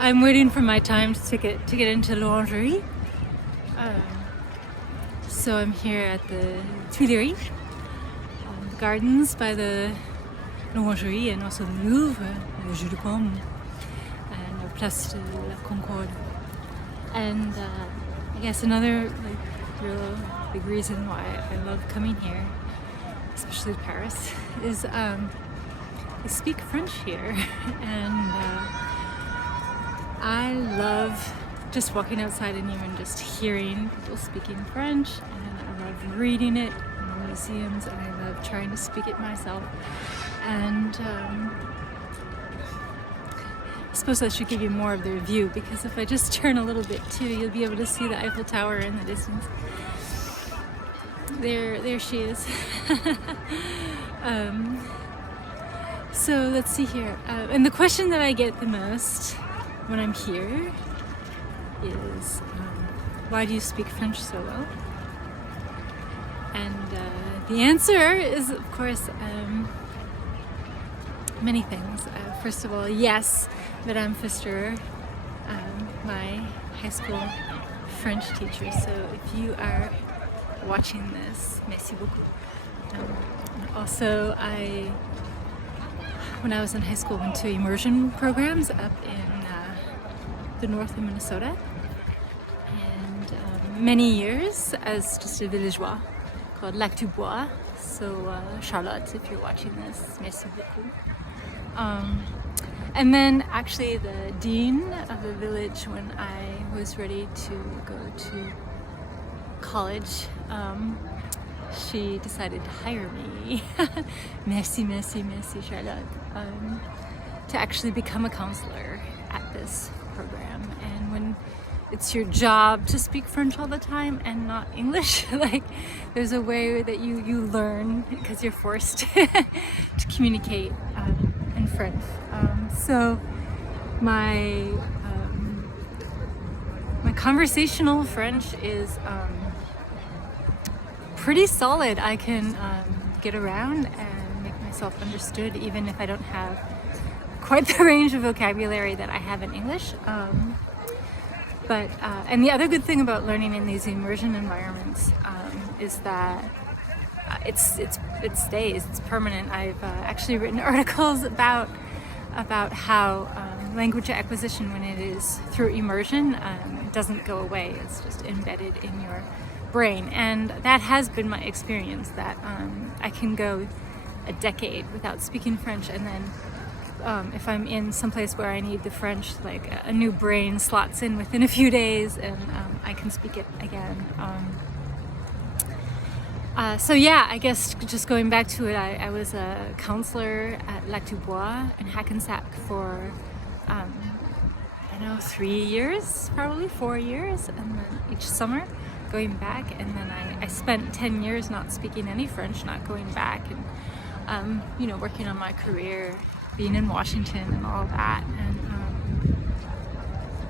I'm waiting for my time to get into l'Orangerie. Um, so I'm here at the Tuileries, the gardens by the l'Orangerie, and also the Louvre, the Jeu de Paume, and the Place de la Concorde. And I guess another real big reason why I love coming here, especially Paris, is I speak French here, and I love just walking outside and even just hearing people speaking French, and I love reading it in the museums, and I love trying to speak it myself. And I suppose I should give you more of their view, because if I just turn a little bit too, you'll be able to see the Eiffel Tower in the distance. There she is. So let's see here. And the question that I get the most when I'm here is, why do you speak French so well? And the answer is, of course, many things. First of all, yes, Madame Pfister, my high school French teacher. So if you are watching this, merci beaucoup. Also, when I was in high school, went to immersion programs up in the north of Minnesota, and many years as just a villageois called Lac du Bois. So Charlotte, if you're watching this, merci beaucoup. And then actually the dean of the village, when I was ready to go to college, she decided to hire me, merci, merci, merci Charlotte, to actually become a counselor at this program. And when it's your job to speak French all the time and not English, there's a way that you learn, because you're forced to communicate in French. So my conversational French is pretty solid. I can get around and make myself understood, even if I don't have quite the range of vocabulary that I have in English. And the other good thing about learning in these immersion environments is that it stays, it's permanent. I've actually written articles about how language acquisition, when it is through immersion, doesn't go away. It's just embedded in your brain, and that has been my experience, that I can go a decade without speaking French, and then if I'm in some place where I need the French, a new brain slots in within a few days, and I can speak it again. So yeah, I guess just going back to it, I was a counselor at Lac du Bois in Hackensack for 3 years, probably 4 years, and then each summer going back, and then I spent 10 years not speaking any French, not going back, and working on my career, being in Washington and all that.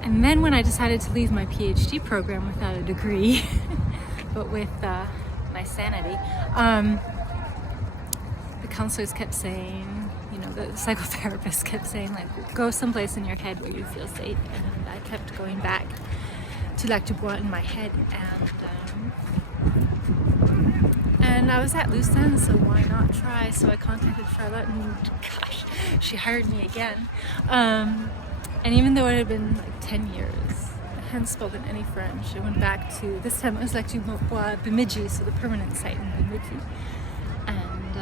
And then when I decided to leave my PhD program without a degree, but with my sanity, the counselors kept saying, the psychotherapist kept saying, go someplace in your head where you feel safe. And I kept going back to Lac du Bois in my head, and I was at loose ends, so why not try? So I contacted Charlotte, and gosh, she hired me again. And even though it had been 10 years, I hadn't spoken any French, I went back to, this time it was Lac du Bois, Bemidji, so the permanent site in Bemidji. And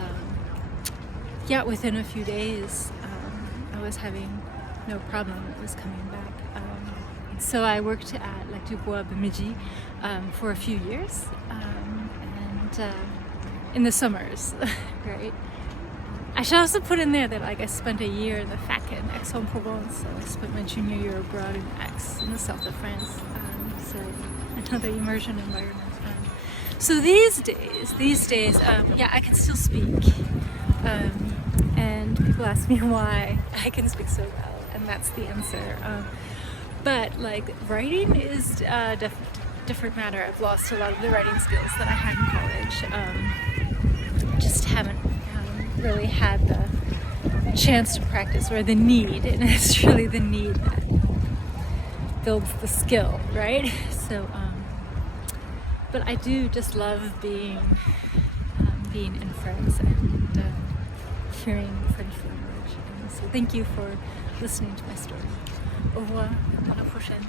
within a few days, I was having no problem. It was coming back. So I worked at Lac du Bois, Bemidji, for a few years, and in the summers, right? I should also put in there that I spent a year in the fac in Aix-en-Provence. So I spent my junior year abroad in Aix, in the south of France. So another immersion environment. So these days, I can still speak. And people ask me why I can speak so well, and that's the answer. But writing is a different matter. I've lost a lot of the writing skills that I had in college. Just haven't really had the chance to practice, or the need, and it's really the need builds the skill, right? So, but I do just love being in France and hearing the French language. And so thank you for listening to my story. Au revoir, à la prochaine.